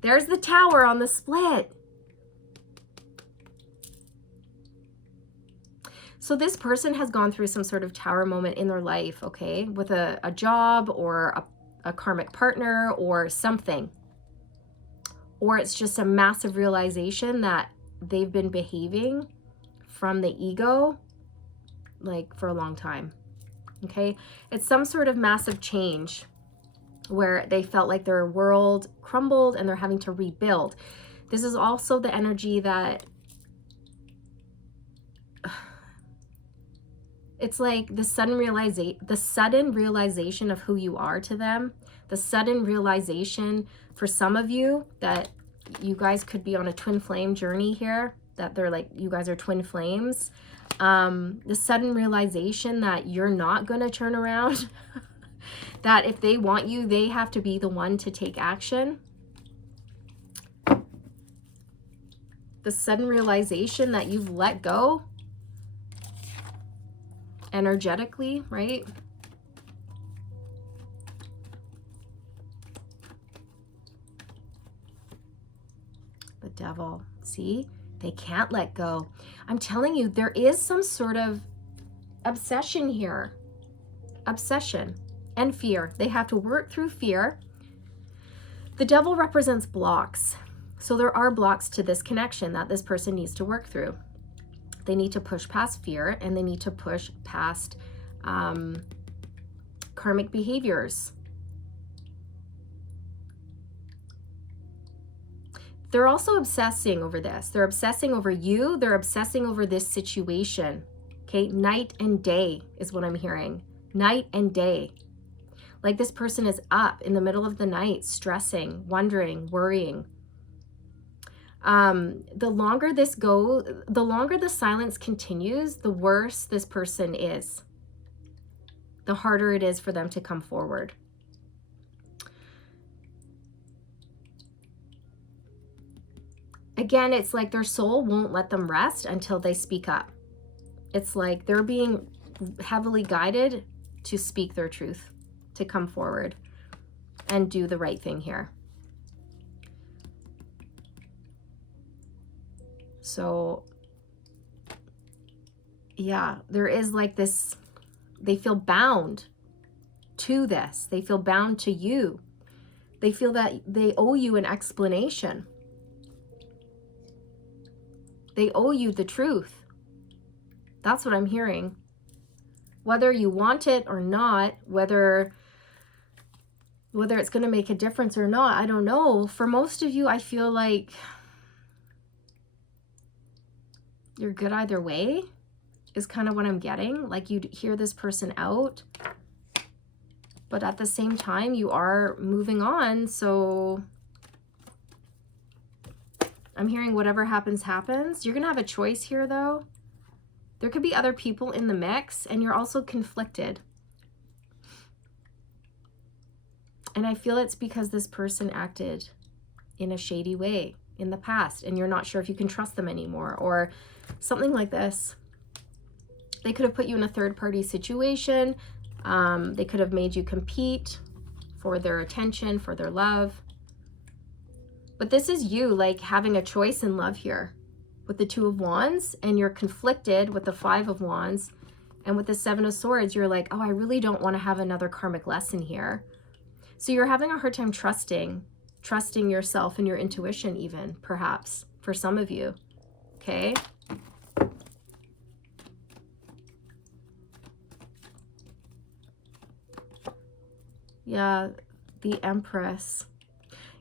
There's the Tower on the split. So this person has gone through some sort of Tower moment in their life, okay, with a job or a karmic partner or something. Or it's just a massive realization that they've been behaving from the ego like for a long time, okay? It's some sort of massive change where they felt like their world crumbled and they're having to rebuild. This is also the energy that it's like the sudden realization of who you are to them, the sudden realization for some of you that you guys could be on a twin flame journey here, that they're like, you guys are twin flames. The sudden realization that you're not going to turn around, that if they want you, they have to be the one to take action. The sudden realization that you've let go energetically, right? The Devil. See? They can't let go. I'm telling you, there is some sort of obsession here. Obsession and fear. They have to work through fear. The Devil represents blocks. So there are blocks to this connection that this person needs to work through. They need to push past fear, and they need to push past karmic behaviors. They're also obsessing over this. They're obsessing over you. They're obsessing over this situation. Okay, night and day is what I'm hearing. Night and day. Like this person is up in the middle of the night, stressing, wondering, worrying. The longer the silence continues, the worse this person is. The harder it is for them to come forward. Again, it's like their soul won't let them rest until they speak up. It's like they're being heavily guided to speak their truth, to come forward and do the right thing here. So, yeah, there is like this, they feel bound to this. They feel bound to you. They feel that they owe you an explanation. They owe you the truth. That's what I'm hearing. Whether you want it or not, whether it's going to make a difference or not, I don't know. For most of you, I feel like you're good either way, is kind of what I'm getting. Like you'd hear this person out, but at the same time, you are moving on. So I'm hearing whatever happens, happens. You're going to have a choice here, though. There could be other people in the mix, and you're also conflicted. And I feel it's because this person acted in a shady way in the past, and you're not sure if you can trust them anymore, or something like this. They could have put you in a third-party situation. They could have made you compete for their attention, for their love. But this is you, like, having a choice in love here with the Two of Wands, and you're conflicted with the Five of Wands. And with the Seven of Swords, you're like, oh, I really don't want to have another karmic lesson here. So you're having a hard time trusting yourself and your intuition even, perhaps, for some of you, okay? Yeah, the Empress.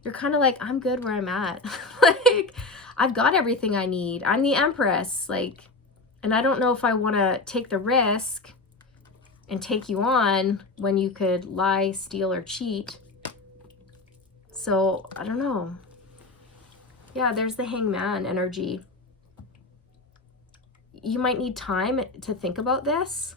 You're kind of like, I'm good where I'm at. Like, I've got everything I need. I'm the Empress. Like, and I don't know if I want to take the risk and take you on when you could lie, steal, or cheat. So, I don't know. Yeah, there's the Hangman energy. You might need time to think about this.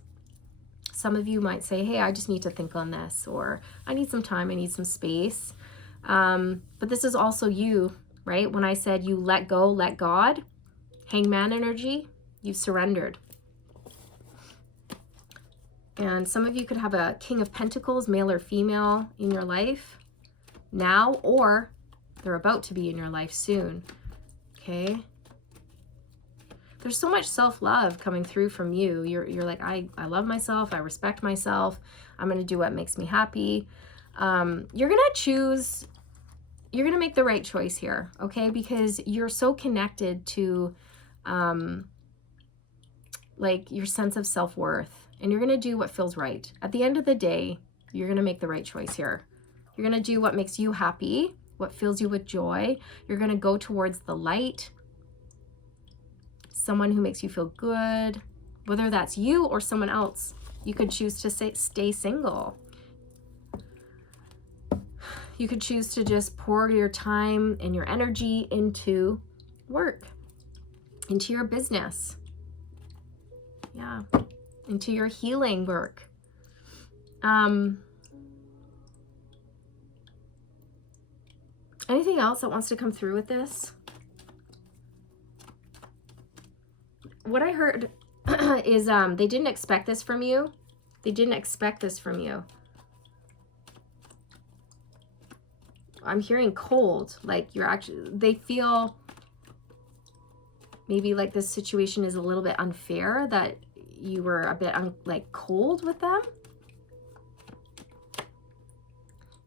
Some of you might say, hey, I just need to think on this, or I need some time, I need some space. But this is also you, right? When I said you let go, let God, Hangman energy, you've surrendered. And some of you could have a King of Pentacles, male or female, in your life now, or they're about to be in your life soon, okay? There's so much self-love coming through from you. You're like, I love myself, I respect myself, I'm going to do what makes me happy. You're going to make the right choice here, okay? Because you're so connected to like your sense of self-worth, and you're going to do what feels right. At the end of the day, you're going to make the right choice here. You're going to do what makes you happy, what fills you with joy. You're going to go towards the light, someone who makes you feel good, whether that's you or someone else. You could choose to stay single. You could choose to just pour your time and your energy into work, into your business. Yeah, into your healing work. Anything else that wants to come through with this? What I heard is they didn't expect this from you. They didn't expect this from you. I'm hearing cold, like they feel maybe like this situation is a little bit unfair, that you were a bit like cold with them.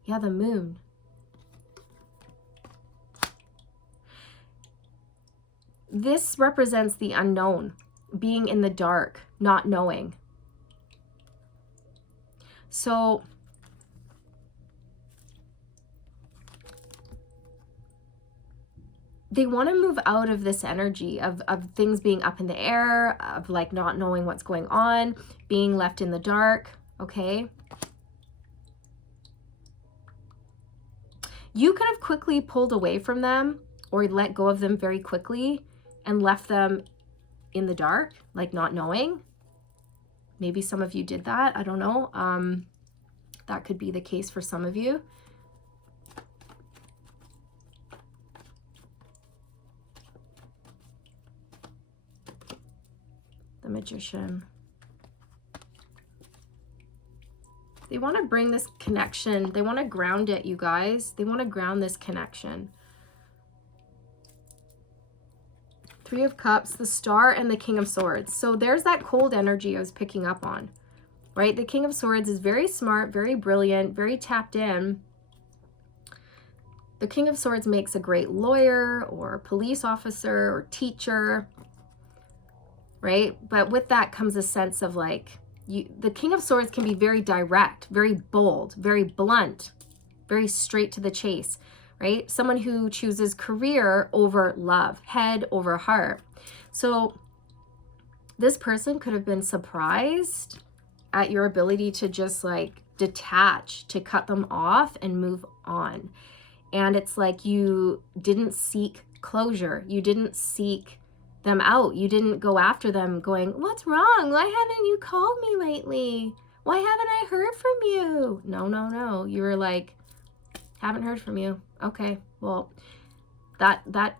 Yeah, the Moon. This represents the unknown, being in the dark, not knowing. So they want to move out of this energy of things being up in the air, of like not knowing what's going on, being left in the dark, okay? You could have quickly pulled away from them, or let go of them very quickly and left them in the dark, like not knowing. Maybe some of you did that. I don't know. That could be the case for some of you. The Magician. They want to bring this connection. They want to ground it, you guys. They want to ground this connection. Three of Cups, the Star, and the King of Swords. So there's that cold energy I was picking up on, right? The King of Swords is very smart, very brilliant, very tapped in. The King of Swords makes a great lawyer or police officer or teacher, right? But with that comes a sense of like, the King of Swords can be very direct, very bold, very blunt, very straight to the chase, right? Someone who chooses career over love, head over heart. So this person could have been surprised at your ability to just like detach, to cut them off and move on. And it's like you didn't seek closure. You didn't seek them out. You didn't go after them going, what's wrong? Why haven't you called me lately? Why haven't I heard from you? No, no, no. You were like, haven't heard from you. Okay, well, that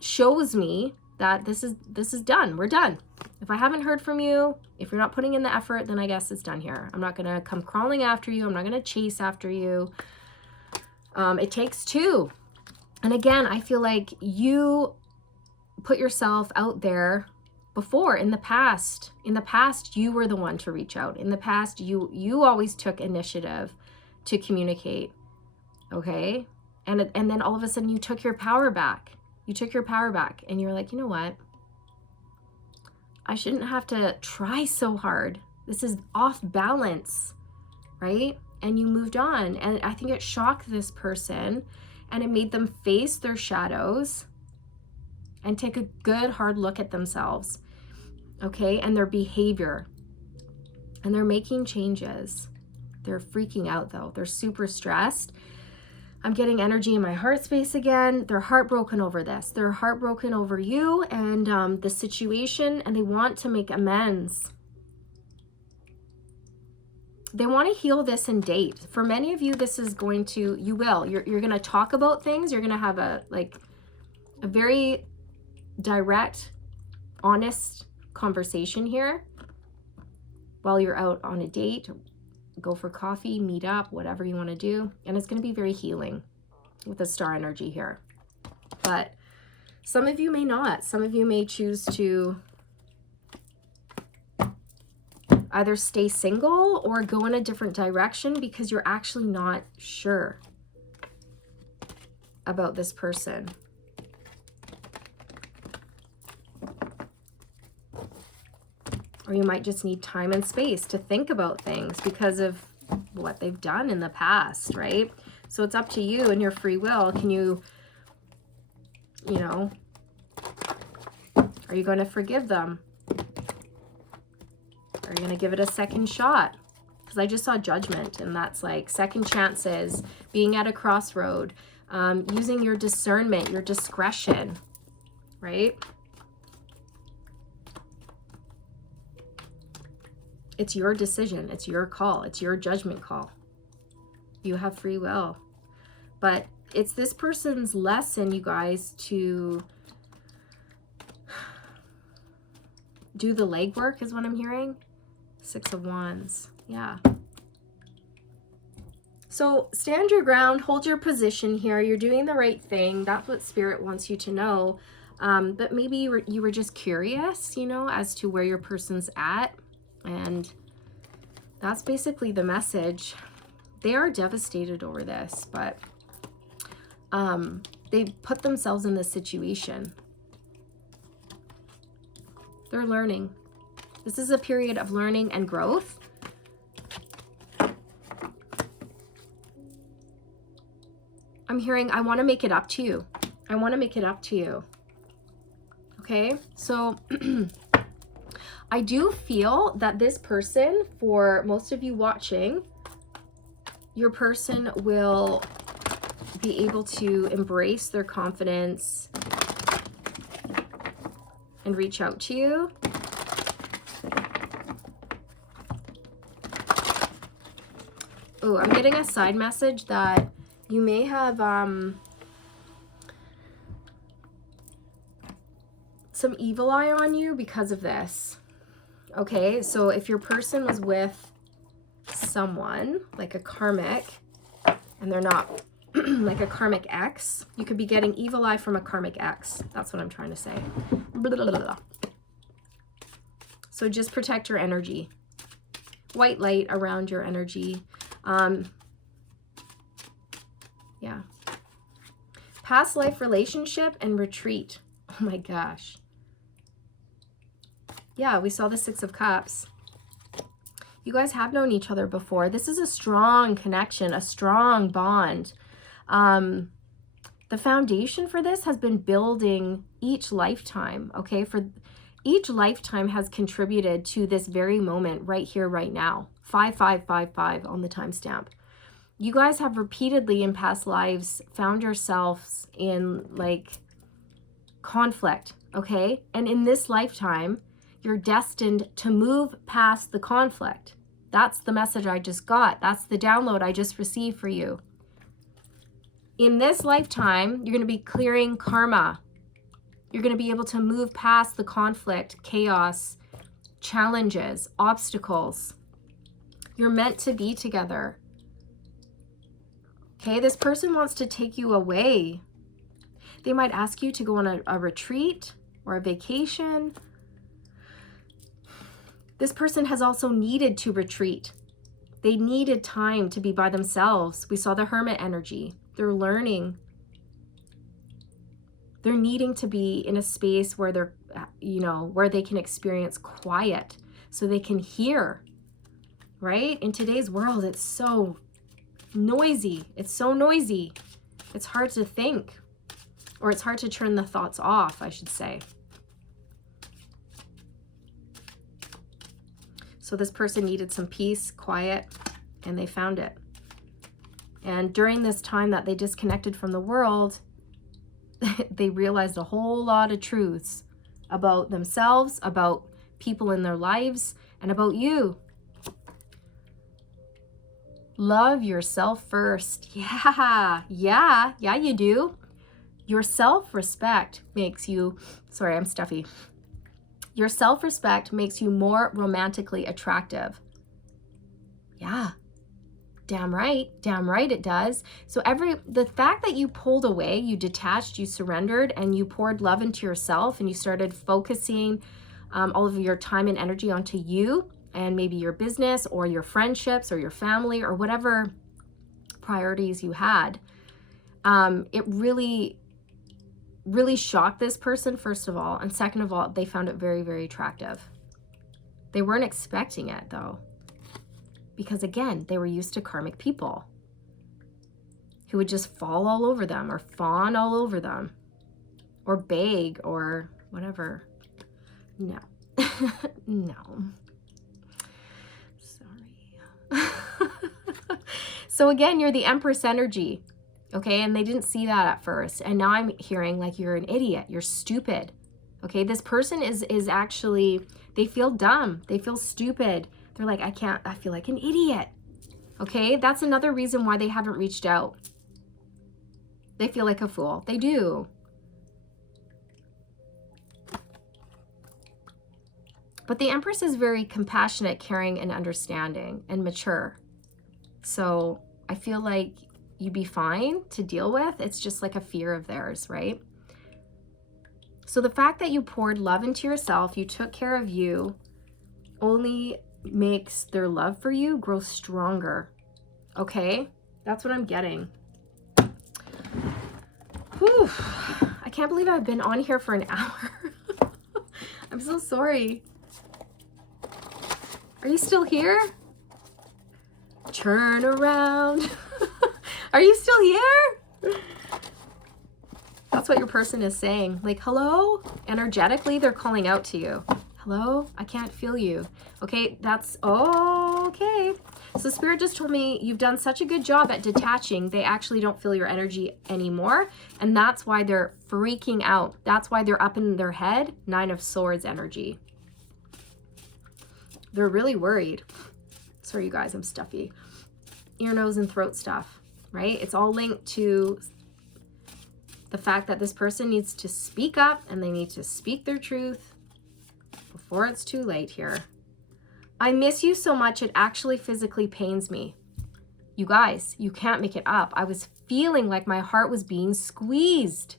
shows me that this is done. We're done. If I haven't heard from you, if you're not putting in the effort, then I guess it's done here. I'm not going to come crawling after you. I'm not going to chase after you. It takes two. And again, I feel like you put yourself out there before in the past. In the past, you were the one to reach out. In the past, you always took initiative to communicate. Okay? And then all of a sudden you took your power back. You took your power back and you're like, you know what? I shouldn't have to try so hard. This is off balance, right? And you moved on. And I think it shocked this person and it made them face their shadows and take a good hard look at themselves, okay? And their behavior. And they're making changes. They're freaking out though. They're super stressed. I'm getting energy in my heart space again. They're heartbroken over this. They're heartbroken over you and the situation, and they want to make amends. They want to heal this and date. For many of you, this is going to, you're going to talk about things. You're going to have a very direct, honest conversation here while you're out on a date. Go for coffee, meet up, whatever you want to do. And it's going to be very healing with the star energy here. But some of you may not. Some of you may choose to either stay single or go in a different direction because you're actually not sure about this person. Or you might just need time and space to think about things because of what they've done in the past, right? So it's up to you and your free will. Can you know, are you going to forgive them? Are you going to give it a second shot? Because I just saw Judgment, and that's like second chances, being at a crossroad, using your discernment, your discretion, right? It's your decision. It's your call. It's your judgment call. You have free will. But it's this person's lesson, you guys, to do the legwork is what I'm hearing. 6 of Wands. Yeah. So stand your ground. Hold your position here. You're doing the right thing. That's what Spirit wants you to know. But maybe you were just curious, you know, as to where your person's at. And that's basically the message. They are devastated over this, but they put themselves in this situation. They're learning. This is a period of learning and growth. I'm hearing, I want to make it up to you. I want to make it up to you. Okay, so I do feel that this person, for most of you watching, your person will be able to embrace their confidence and reach out to you. Oh, I'm getting a side message that you may have some evil eye on you because of this. Okay, so if your person was with someone like a karmic and they're not like a karmic ex, you could be getting evil eye from a karmic ex. That's what I'm trying to say. Blah, blah, blah, blah. So just protect your energy. White light around your energy. Yeah. Past life relationship and retreat. Oh my gosh. Yeah, we saw the Six of Cups. You guys have known each other before. This is a strong connection, a strong bond. The foundation for this has been building each lifetime, okay? For each lifetime has contributed to this very moment right here, right now. 5555 on the timestamp. You guys have repeatedly in past lives found yourselves in like conflict, okay? And in this lifetime, you're destined to move past the conflict. That's the message I just got. That's the download I just received for you. In this lifetime, you're going to be clearing karma. You're going to be able to move past the conflict, chaos, challenges, obstacles. You're meant to be together. Okay, this person wants to take you away. They might ask you to go on a retreat or a vacation. This person has also needed to retreat. They needed time to be by themselves. We saw the hermit energy. They're learning. They're needing to be in a space where they're, where they can experience quiet so they can hear, right? In today's world, it's so noisy. It's so noisy. It's hard to think, or it's hard to turn the thoughts off, I should say. So this person needed some peace, quiet, and they found it. And during this time that they disconnected from the world, they realized a whole lot of truths about themselves, about people in their lives, and about you. Love yourself first. Yeah, you do. Your self-respect makes you, sorry, I'm stuffy. Your self-respect makes you more romantically attractive. Yeah, damn right it does. So the fact that you pulled away, you detached, you surrendered, and you poured love into yourself, and you started focusing all of your time and energy onto you, and maybe your business or your friendships or your family or whatever priorities you had, it really shocked this person, first of all. And second of all, they found it very, very attractive. They weren't expecting it, though. Because, again, they were used to karmic people who would just fall all over them or fawn all over them or beg or whatever. No. No. Sorry. So, again, you're the Empress energy. Okay, and they didn't see that at first. And now I'm hearing like you're an idiot, you're stupid. Okay, this person is actually, they feel dumb, they feel stupid. They're like, I feel like an idiot. Okay, that's another reason why they haven't reached out. They feel like a fool, they do. But the Empress is very compassionate, caring, and understanding, and mature. So I feel like you'd be fine to deal with. It's just like a fear of theirs, right? So the fact that you poured love into yourself, you took care of you, only makes their love for you grow stronger. Okay? That's what I'm getting. Whew. I can't believe I've been on here for an hour. I'm so sorry. Are you still here? Turn around. Are you still here? That's what your person is saying. Like, hello? Energetically, they're calling out to you. Hello? I can't feel you. Okay, that's okay. So Spirit just told me you've done such a good job at detaching. They actually don't feel your energy anymore. And that's why they're freaking out. That's why they're up in their head. 9 of Swords energy. They're really worried. Sorry, you guys, I'm stuffy. Ear, nose, and throat stuff, right? It's all linked to the fact that this person needs to speak up and they need to speak their truth before it's too late here. I miss you so much, it actually physically pains me. You guys, you can't make it up. I was feeling like my heart was being squeezed.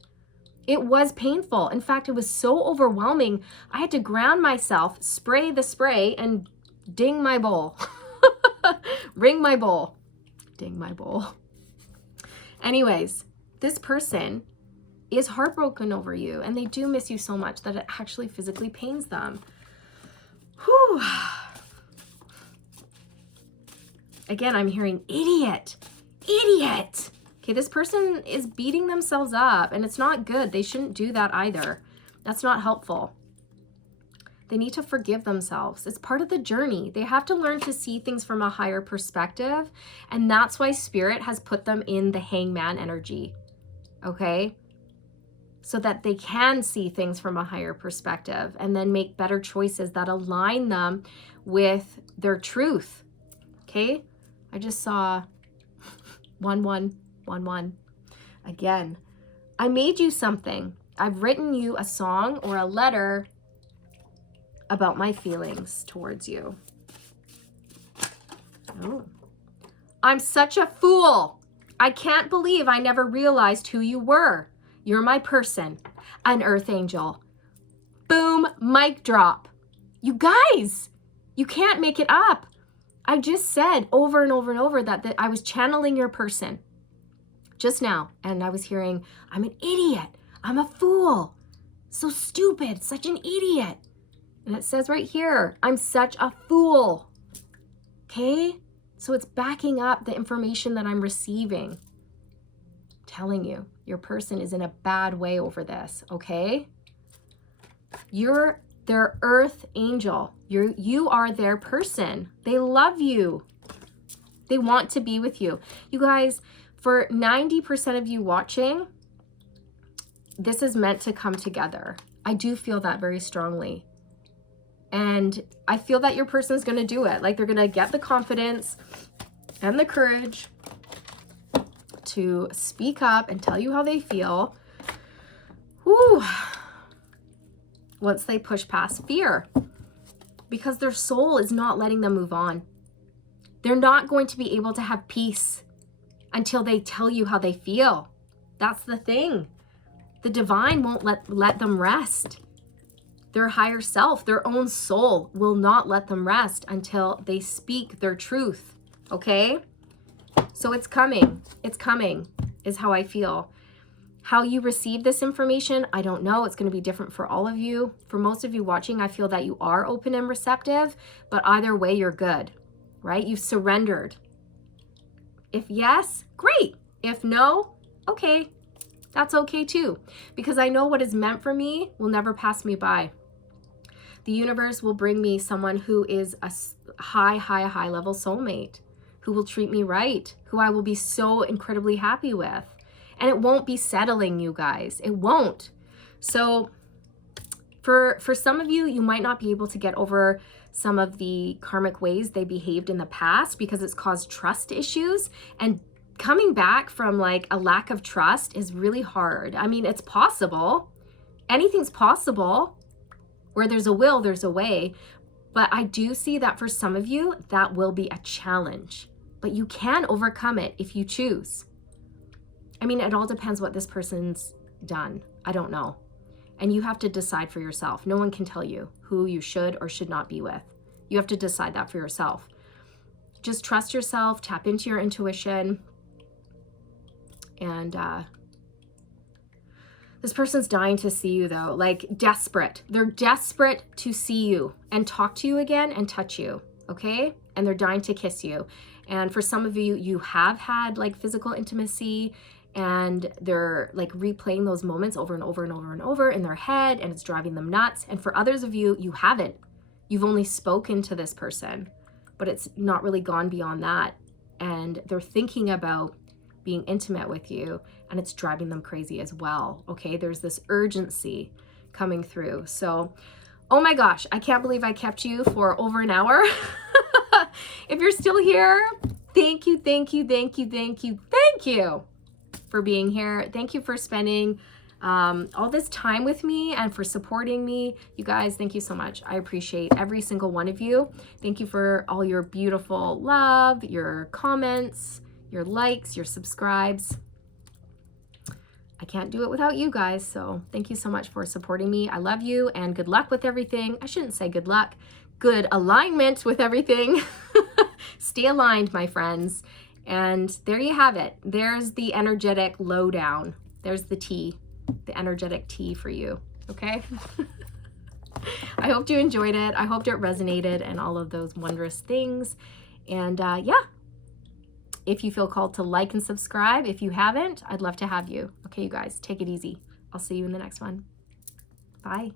It was painful. In fact, it was so overwhelming. I had to ground myself, spray the spray, and ding my bowl. Ring my bowl. Ding my bowl. Anyways, this person is heartbroken over you, and they do miss you so much that it actually physically pains them. Whew. Again, I'm hearing idiot, idiot. Okay, this person is beating themselves up, and it's not good. They shouldn't do that either. That's not helpful. They need to forgive themselves. It's part of the journey. They have to learn to see things from a higher perspective, and that's why Spirit has put them in the Hangman energy, okay? So that they can see things from a higher perspective and then make better choices that align them with their truth, okay? I just saw 1111. Again, I made you something. I've written you a song or a letter about my feelings towards you. Oh. I'm such a fool. I can't believe I never realized who you were. You're my person, an earth angel. Boom, mic drop. You guys, you can't make it up. I just said over and over and over that I was channeling your person just now. And I was hearing, I'm an idiot. I'm a fool. So stupid, such an idiot. And it says right here, I'm such a fool. Okay? So it's backing up the information that I'm receiving. Telling you, your person is in a bad way over this, okay? You're their earth angel. You are their person. They love you. They want to be with you. You guys, for 90% of you watching, this is meant to come together. I do feel that very strongly. And I feel that your person is going to do it. Like they're going to get the confidence and the courage to speak up and tell you how they feel. Whew. Once they push past fear, because their soul is not letting them move on. They're not going to be able to have peace until they tell you how they feel. That's the thing. The divine won't let them rest. Their higher self, their own soul, will not let them rest until they speak their truth. Okay? So it's coming. It's coming, is how I feel. How you receive this information, I don't know. It's going to be different for all of you. For most of you watching, I feel that you are open and receptive, but either way, you're good, right? You've surrendered. If yes, great. If no, okay. That's okay too, because I know what is meant for me will never pass me by. The universe will bring me someone who is a high level soulmate, who will treat me right, who I will be so incredibly happy with. And it won't be settling, you guys. It won't. So for some of you, you might not be able to get over some of the karmic ways they behaved in the past because it's caused trust issues. And coming back from like a lack of trust is really hard. I mean, it's possible. Anything's possible. Where there's a will, there's a way. But I do see that for some of you, that will be a challenge. But you can overcome it if you choose. I mean, it all depends what this person's done. I don't know. And you have to decide for yourself. No one can tell you who you should or should not be with. You have to decide that for yourself. Just trust yourself, tap into your intuition. And this person's dying to see you though, like desperate. They're desperate to see you and talk to you again and touch you, okay? And they're dying to kiss you. And for some of you, you have had like physical intimacy and they're like replaying those moments over and over and over and over in their head, and it's driving them nuts. And for others of you, you haven't. You've only spoken to this person, but it's not really gone beyond that. And they're thinking about being intimate with you, and it's driving them crazy as well. Okay, there's this urgency coming through. So, oh my gosh, I can't believe I kept you for over an hour. If you're still here, thank you, thank you, thank you, thank you, thank you for being here. Thank you for spending all this time with me and for supporting me. You guys, thank you so much. I appreciate every single one of you. Thank you for all your beautiful love, your comments, your likes, your subscribes. I can't do it without you guys, so thank you so much for supporting me. I love you, and good luck with everything. I shouldn't say good luck. Good alignment with everything. Stay aligned, my friends. And there you have it. There's the energetic lowdown. There's the tea, the energetic tea for you, okay? I hope you enjoyed it. I hoped it resonated and all of those wondrous things. And yeah, if you feel called to like and subscribe, if you haven't, I'd love to have you. Okay, you guys, take it easy. I'll see you in the next one. Bye.